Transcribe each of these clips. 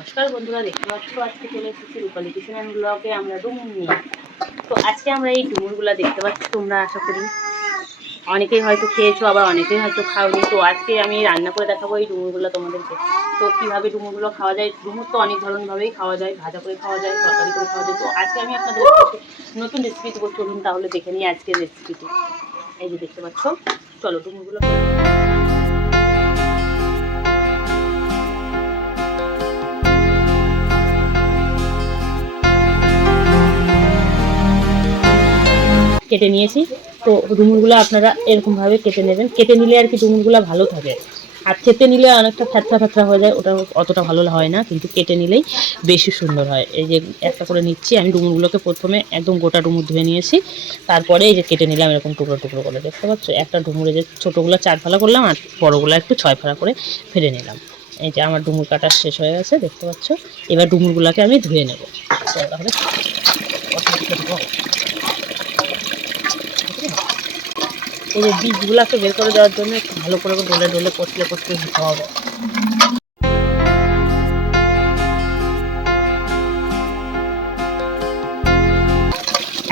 নমস্কার বন্ধুরা, দেখতে পাচ্ছ আজকে চলে এসেছি রূপালী কিচেন অ্যান্ড ব্লগে। আমরা ডুমুর নিয়ে তো আজকে আমরা এই ডুমুরগুলো দেখতে পাচ্ছি, তোমরা আশা করি অনেকেই হয়তো খেয়েছো, আবার অনেকেই হয়তো খাওনি। তো আজকে আমি রান্না করে দেখাবো এই ডুমুরগুলো তোমাদেরকে। তো কীভাবে ডুমুরগুলো খাওয়া যায়, ডুমুর তো অনেক ধরনভাবেই খাওয়া যায়, ভাজা করে খাওয়া যায়, তরকারি করে খাওয়া যায়। তো আজকে আমি আপনাদের নতুন রেসিপি দেবো, চলুন তাহলে দেখে নিই আজকের রেসিপিটি। এই যে দেখতে পাচ্ছ, চলো ডুমুরগুলো কেটে নিয়েছি। তো ডুমুরগুলো আপনারা এরকমভাবে কেটে নেবেন, কেটে নিলে আর কি ডুমুরগুলো ভালো থাকে। আর খেতে নিলে অনেকটা ফ্যাতরা ফ্যাতরা হয়ে যায়, ওটা অতটা ভালো হয় না, কিন্তু কেটে নিলেই বেশি সুন্দর হয়। এই যে একটা করে নিচ্ছি আমি ডুমুরগুলোকে, প্রথমে একদম গোটা ডুমুর ধুয়ে নিয়েছি, তারপরে এই যে কেটে নিলাম এরকম টুকরো টুকরো করে। দেখতে পাচ্ছ, একটা ডুমুরে যে ছোটোগুলো 4 ফালা করলাম আর বড়োগুলো একটু 6 ফালা করে ফেলে নিলাম। এই যে আমার ডুমুর কাটা শেষ হয়ে গেছে, দেখতে পাচ্ছ। এবার ডুমুরগুলোকে আমি ধুয়ে নেব। তাহলে এই যে বীজগুলোকে বের করে দেওয়ার জন্য একটু ভালো করে ডলে ডলে কষলে কষলে দিতে হবে।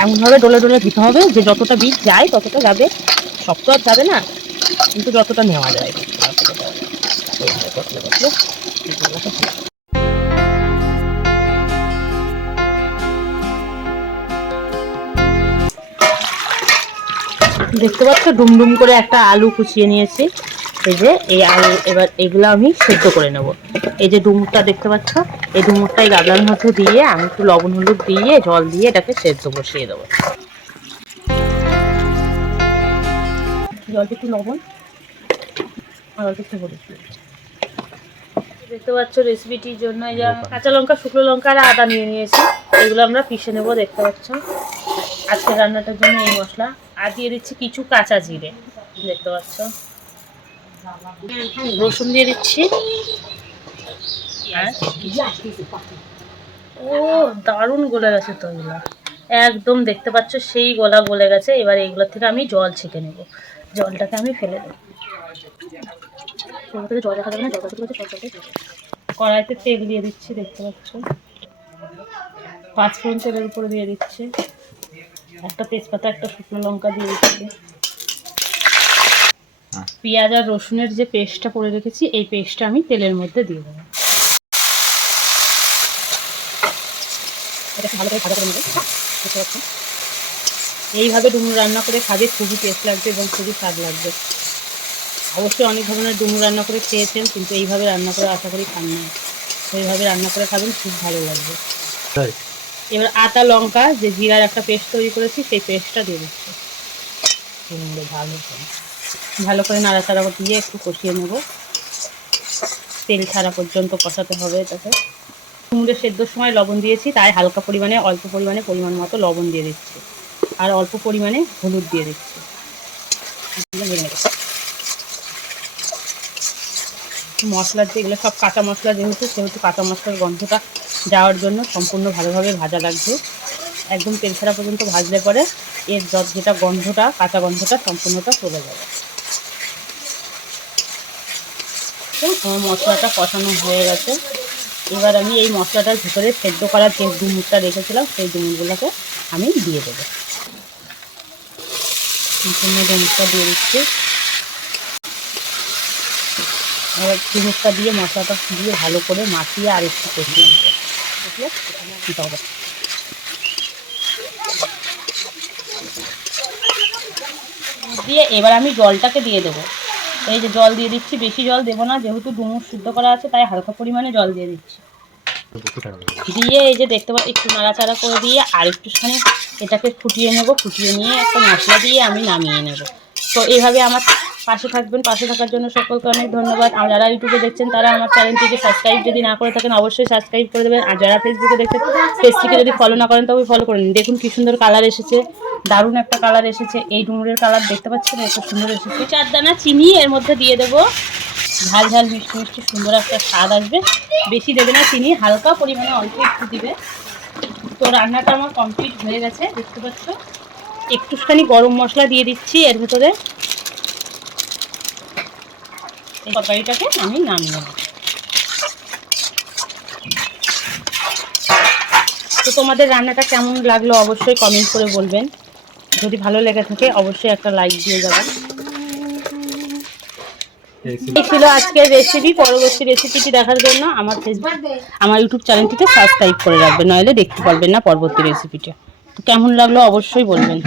এমনভাবে ডলে ডলে দিতে হবে যে যতটা বীজ যায় ততটা যাবে, সব তো আর যাবে না, কিন্তু যতটা নেওয়া যায় কষলে কষলে। দেখতে পাচ্ছ ডুমডুম করে একটা আলু কুচিয়ে নিয়েছি। এই যে এই আলু, এবার এগুলো আমি সেদ্ধ করে নেব। এই যে ডুমুরটা দেখতে পাচ্ছ, এই ডুমুরটা এই গাবলার মধ্যে দিয়ে আমি একটু লবণ হলুদ দিয়ে জল দিয়ে এটাকে সেদ্ধ বসিয়ে দেবো। জলটা একটু লবণ আর অল্প একটু হলুদ। দেখতে পাচ্ছ রেসিপিটির জন্য এই যে কাঁচা লঙ্কা, শুকনো লঙ্কা আর আদা নিয়ে নিয়েছি, এগুলো আমরা পিষে নেবো। দেখতে পাচ্ছ আজকে রান্নাটার জন্য এই মশলা। আর দিয়ে দিচ্ছি কিছু কাঁচা জিরে, দেখতে পাচ্ছ। রসুন দিয়ে দিচ্ছি। ও দারুণ গলে গেছে তো এগুলো, একদম দেখতে পাচ্ছ সেই গলা গলে গেছে। এবার এইগুলোর থেকে আমি জল ছেঁকে নেব, জলটাকে আমি ফেলে দেবো। জল দেখা যাবে না, জলটা কড়াইতে তেল দিয়ে দিচ্ছি, দেখতে পাচ্ছ। 5 ফোড়ন তেলের উপরে দিয়ে দিচ্ছি, একটা তেজপাতা, একটা শুকনো লঙ্কা দিয়ে দিচ্ছি। পেঁয়াজ আর রসুনের যে পেস্টটা করে রেখেছি, এই পেস্টটা আমি তেলের মধ্যে দিয়ে দেবো। এটা ভালো করে ভাজা করে নেব, দেখতে পাচ্ছ। এইভাবে ডুমুর রান্না করে খাবে, খুবই টেস্ট লাগবে এবং খুবই স্বাদ লাগবে। অবশ্যই অনেক ধরনের ডুমুর রান্না করে খেয়েছেন, কিন্তু এইভাবে রান্না করে আশা করি খান না। এইভাবে রান্না করে খাবেন, খুব ভালো লাগবে। এবার আদা লঙ্কা যে জিরার একটা পেস্ট তৈরি করেছি, সেই পেস্টটা দিয়ে দিচ্ছি। ভালো করে নাড়াচাড়া দিয়ে একটু কষিয়ে নেব, তেল ছাড়া পর্যন্ত কষাতে হবে এটাকে। ডুমুরের সেদ্ধর সময় লবণ দিয়েছি, তাই হালকা পরিমাণে অল্প পরিমাণ মতো লবণ দিয়ে দিচ্ছি, আর অল্প পরিমাণে হলুদ দিয়ে দিচ্ছি। মশলার যেগুলো সব কাঁচা মশলা সেহেতু কাঁচা মশলার গন্ধটা যাওয়ার জন্য সম্পূর্ণ ভালোভাবে ভাজা লাগবে। একদম তেল ছাড়া পর্যন্ত ভাজলে পরে এর যেটা গন্ধটা, কাঁচা গন্ধটা সম্পূর্ণটা চলে যাবে। আমার মশলাটা কষানো হয়ে গেছে। এবার আমি এই মশলাটার ভিতরে সেদ্ধ করার যে ডুমুরটা রেখেছিলাম, সেই ডুমুরগুলোকে আমি দিয়ে দেবো। সম্পূর্ণ ডুমুরটা দিয়ে দিচ্ছি। এবার ডুমুরটা দিয়ে মশলাটা দিয়ে ভালো করে মাখিয়ে আর একটু কষিয়ে নেবো। দিয়ে এবার আমি জলটাকে দিয়ে দেবো। এই যে জল দিয়ে দিচ্ছি, বেশি জল দেবো না, যেহেতু ডুমুর সিদ্ধ করা আছে তাই হালকা পরিমাণে জল দিয়ে দিচ্ছি। দিয়ে এই যে দেখতে পাচ্ছি একটু নাড়াচাড়া করে দিয়ে আর একটুখানি এটাকে ফুটিয়ে নেব। ফুটিয়ে নিয়ে একটা মশলা দিয়ে আমি নামিয়ে নেব। তো এইভাবে আমার পাশে থাকবেন। পাশে থাকার জন্য সকলকে অনেক ধন্যবাদ। আর যারা ইউটিউবে দেখছেন তারা আমার চ্যানেলটিকে সাবস্ক্রাইব যদি না করে থাকেন অবশ্যই সাবস্ক্রাইব করে দেবেন। আর যারা ফেসবুকে দেখছেন, পেজটিকে যদি ফলো না করেন তবে ফলো করে নিন। দেখুন কি সুন্দর কালার এসেছে, দারুণ একটা কালার এসেছে। এই ডুমুরের কালার দেখতে পাচ্ছেন, এত সুন্দর এসেছে। 4 দানা চিনি এর মধ্যে দিয়ে দেবো, ঝাল ঝাল মিষ্টি মিষ্টি সুন্দর একটা স্বাদ আসবে। বেশি দেবে না চিনি, হালকা পরিমাণে অল্প একটু দিবে। তো রান্নাটা আমার কমপ্লিট হয়ে গেছে, দেখতে পাচ্ছ। একটুখানি গরম মশলা দিয়ে দিচ্ছি এর ভিতরে। এই তরকারিটাকে আমি নামিয়ে নেব। তোমাদের রান্নাটা কেমন লাগলো অবশ্যই কমেন্ট করে বলবেন। যদি ভালো লেগে থাকে অবশ্যই একটা লাইক দিয়ে যাবেন। এই ছিল আজকের রেসিপি। পরবর্তী রেসিপিটি দেখার জন্য আমার ইউটিউব চ্যানেলটিতে সাবস্ক্রাইব করে রাখবেন, নইলে দেখতে পারবেন না পরবর্তী রেসিপিটা। তো কেমন লাগলো অবশ্যই বলবেন।